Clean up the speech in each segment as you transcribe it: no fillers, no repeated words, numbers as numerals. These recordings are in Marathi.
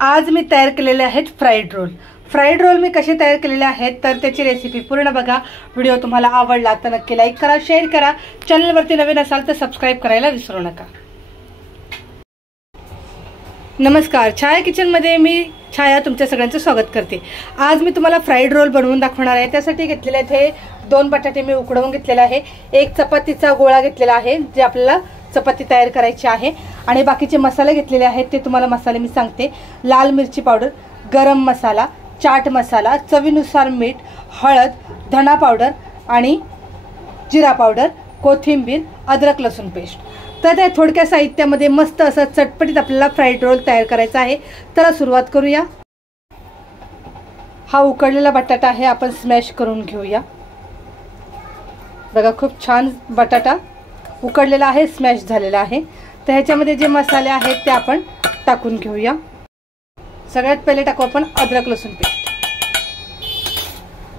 आज मी तयार केलेले आहेत फ्राईड रोल। फ्राईड रोल मी कसे तयार केलेले आहेत तर त्याची रेसिपी पूर्ण बघा। व्हिडिओ तुम्हाला आवडला तर नक्की लाईक करा, शेअर करा। चॅनलवरती नवीन असाल तर सबस्क्राइब करायला विसरू नका। नमस्कार, छाया किचनमध्ये मी छाया तुमच्या सगळ्यांचं स्वागत करते। आज मी तुम्हाला फ्राईड रोल बनवून दाखवणार आहे। त्यासाठी घेतलेले आहेत हे 2 बटाटे मी उकडवून घेतलेले आहे, एक चपातीचा गोळा घेतलेला आहे जे आपल्याला चपाती तयार करायची आहे, आणि बाकीचे मसाले घेतलेले आहेत ते तुम्हाला मसाले मी सांगते। लाल मिरची पावडर, गरम मसाला, चाट मसाला, चवीनुसार मीठ, हळद, धना पावडर आणि जिरा पावडर, कोथिंबीर, अद्रक लसूण पेस्ट। तर त्या थोडक्या साहित्यामध्ये मस्त असं चटपटीत आपल्याला फ्राईड रोल तयार करायचा आहे। तर सुरुवात करूया। हा उकडलेला बटाटा आहे, आपण स्मॅश करून घेऊया। बघा खूप छान बटाटा उकडलेला आहे, स्मॅश झालेला आहे। तर ह्याच्यामध्ये जे मसाले आहेत ते आपण टाकून घेऊया। सगळ्यात पहिले टाकू आपण अद्रक लसूण पेस्ट,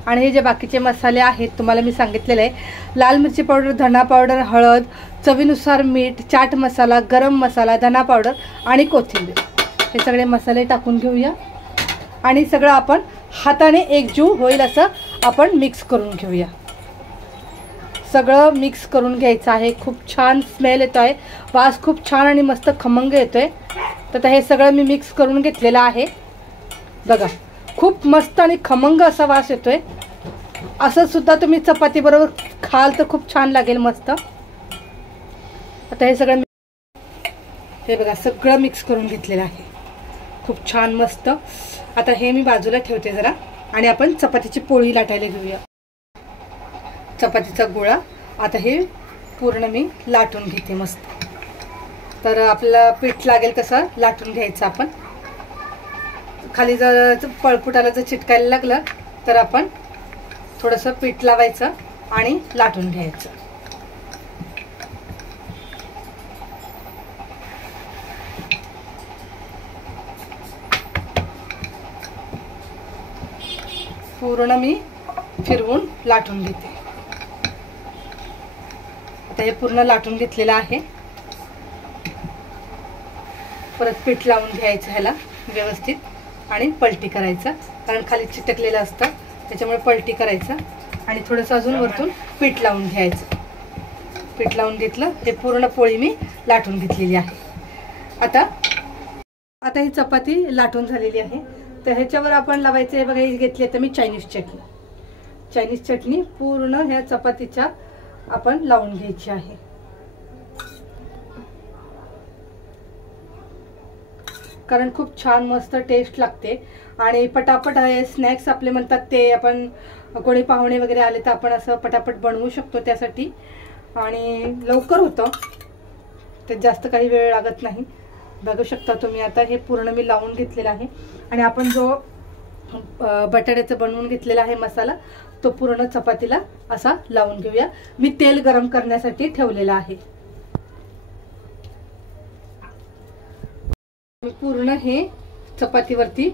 आणि हे जे बाकीचे मसाले आहेत तुम्हाला मी सांगितलेले आहे, लाल मिरची पावडर, धना पावडर, हळद, चवीनुसार मीठ, चाट मसाला, गरम मसाला, धना पावडर आणि कोथिंबीर, हे सगळे मसाले टाकून घेऊया। आणि सगळं आपण हाताने एकजीव होईल असं आपण मिक्स करून घेऊया। सगळं मिक्स करून घ्यायचं आहे। खूप छान स्मेल येतो आहे, वास खूप छान आणि मस्त खमंग येतोय। तर हे सगळं मी मिक्स करून घेतलेलं आहे। बघा खूप मस्त आणि खमंग असा वास येतोय। असं सुद्धा तुम्ही चपाती बरोबर खाल तर खूप छान लागेल मस्त। आता हे सगळं हे बघा सगळं मिक्स करून घेतलेलं आहे, खूप छान मस्त। आता हे मी बाजूला ठेवते जरा, आणि आपण चपातीची पोळी लाटायला घेऊया। चपातीचा गोळा आता हे पूर्ण मी लाटून घेते मस्त। तर आपल्याला पीठ लागेल तसं लाटून घ्यायचं आपण। खाली जर पळपुटाला जर चिटकायला लागलं तर आपण थोडंसं पीठ लावायचं आणि लाटून घ्यायचं। पूर्ण मी फिरवून लाटून घेते। आता हे पूर्ण लाटून घेतलेलं आहे। परत पीठ लावून घ्यायचं ह्याला व्यवस्थित, आणि पलटी करायचं, कारण खाली चिटकलेलं असतं त्याच्यामुळे पलटी करायचं, आणि थोडंसं अजून वरतून पीठ लावून घ्यायचं। पीठ लावून घेतलं, हे पूर्ण पोळी मी लाटून घेतलेली आहे। आता ही चपाती लाटून झालेली आहे। तर ह्याच्यावर आपण लावायचं हे बघा, ही घेतली तर मी चायनीज चटणी। चायनीज चटणी पूर्ण ह्या चपातीच्या आपण लावून घ्यायची आहे। कारण खूप छान मस्त टेस्ट लागते, आणि पटापट आहे स्नॅक्स आपले म्हणतात ते, आपण कोणी पाहुणे वगैरे आले तर आपण असं पटापट बनवू शकतो त्यासाठी, आणि लवकर होतं, ते जास्त काही वेळ लागत नाही। बघू शकता तुम्ही। आता हे पूर्ण मी लावून घेतलेलं आहे, आणि आपण जो बटाट्याचं बनवून घेतलेला आहे मसाला तो पूर्ण चपातीला असा लावून घेऊया। मी तेल गरम करण्यासाठी ठेवलेला आहे। मी पूर्ण हे चपातीवरती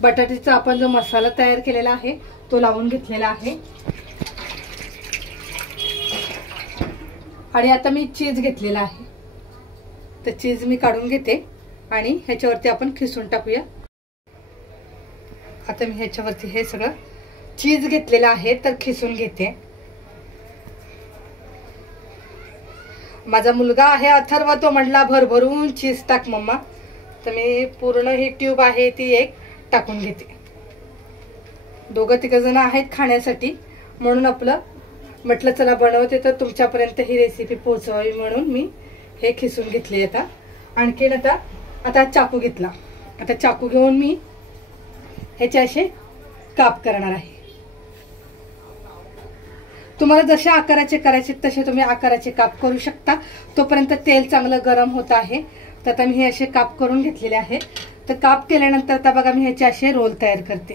बटाट्याचा आपण जो मसाला तयार केलेला आहे तो लावून घेतलेला आहे। आणि आता मी चीज घेतलेला आहे, तर चीज मी काढून घेते आणि ह्याच्यावरती आपण खिसून टाकूया। आता मी ह्याच्यावरती हे सगळं चीज घेतलेलं आहे तर खिसून घेते। माझा मुलगा आहे अथर्व, तो म्हटला भरभरून चीज टाक मम्मा, तर मी पूर्ण ही ट्यूब आहे ती एक टाकून घेते। 2-3 जण आहेत खाण्यासाठी, म्हणून आपलं म्हटलं चला बनवते तर तुमच्यापर्यंत ही रेसिपी पोहोचवावी म्हणून मी हे खिसून घेतली। आणखीन आता चाकू घेतला। आता चाकू घेऊन मी ह्याचे असे काप करणार आहे। तुम्हाला जशा आकाराचे करायचे तसे तुम्ही आकाराचे काप करू शकता। तोपर्यंत तेल चांगलं गरम होत आहे। तर आता मी हे असे काप करून घेतलेले आहे। तर काप केल्यानंतर आता बघा मी ह्याचे असे रोल तयार करते।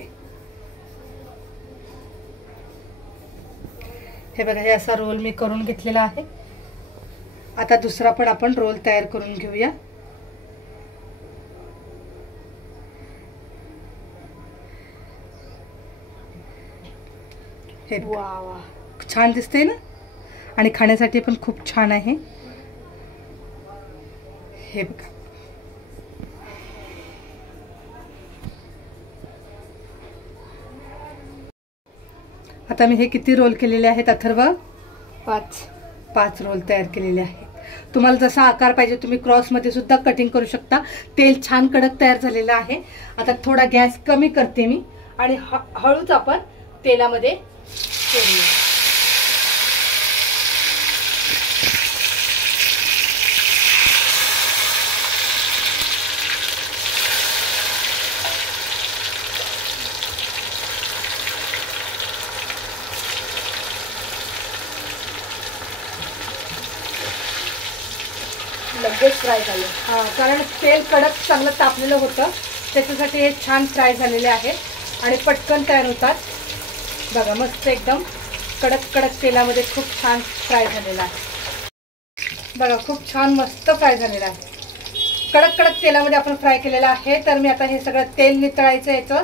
हे बघा, हे असा रोल मी करून घेतलेला आहे। आता दुसरा पण आपण रोल तयार करून घेऊया। हे वा छान दिसते ना, आणि खाण्यासाठी पण खूप छान आहे। हे बघा आता मी हे किती रोल केलेले आहेत अथर्व? 5 रोल तयार केलेले आहेत। तुम्हाला जसा आकार पाहिजे तुम्ही क्रॉस मध्ये सुद्धा कटिंग करू शकता। तेल छान कडक तयार झालेलं आहे। आता थोडा गॅस कमी करते मी आणि हळूच आपण तेलामध्ये सोडूया। लगेच फ्राय झाले। कारण तेल कडक चांगलं तापलेलं होतं त्याच्यासाठी हे छान फ्राय झालेले आहेत आणि पटकन तयार होतात। बघा मस्त एकदम कडक तेलामध्ये खूप छान फ्राय झालेला आहे। बघा खूप छान मस्त फ्राय झालेला आहे। कडक तेलामध्ये आपण फ्राय केलेला आहे। तर मी आता हे सगळं तेल नितळायचं, याचं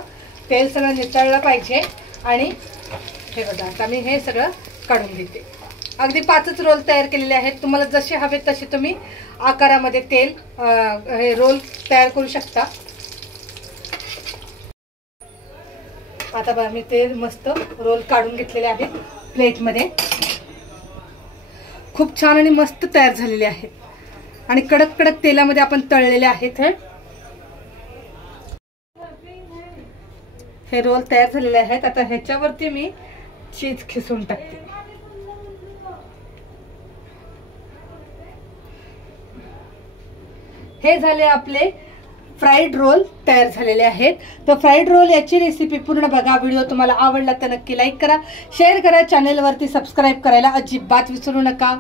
तेल सगळं नितळलं पाहिजे आणि हे बघा आता मी हे सगळं काढून घेते। अगदी 5च रोल तयार केलेले आहेत। तुम्हाला जसे हवे तसे तुम्ही आकारामध्ये तेल हे रोल तयार करू शकता। आता बघा मी ते मस्त रोल काढून घेतलेले आहेत प्लेटमध्ये। खूप छान आणि मस्त तयार झालेले आहेत आणि कडक तेलामध्ये आपण तळलेले आहेत। हे रोल तयार झालेले आहेत। आता ह्याच्यावरती मी चीज खिसून टाकते। हे झाले आपले फ्राईड रोल तयार झालेले आहेत। तर फ्राईड रोल याची रेसिपी पूर्ण बघा। व्हिडिओ तुम्हाला आवडला तर नक्की लाईक करा, शेअर करा, चॅनलवरती सबस्क्राईब करायला अजिबात विसरू नका।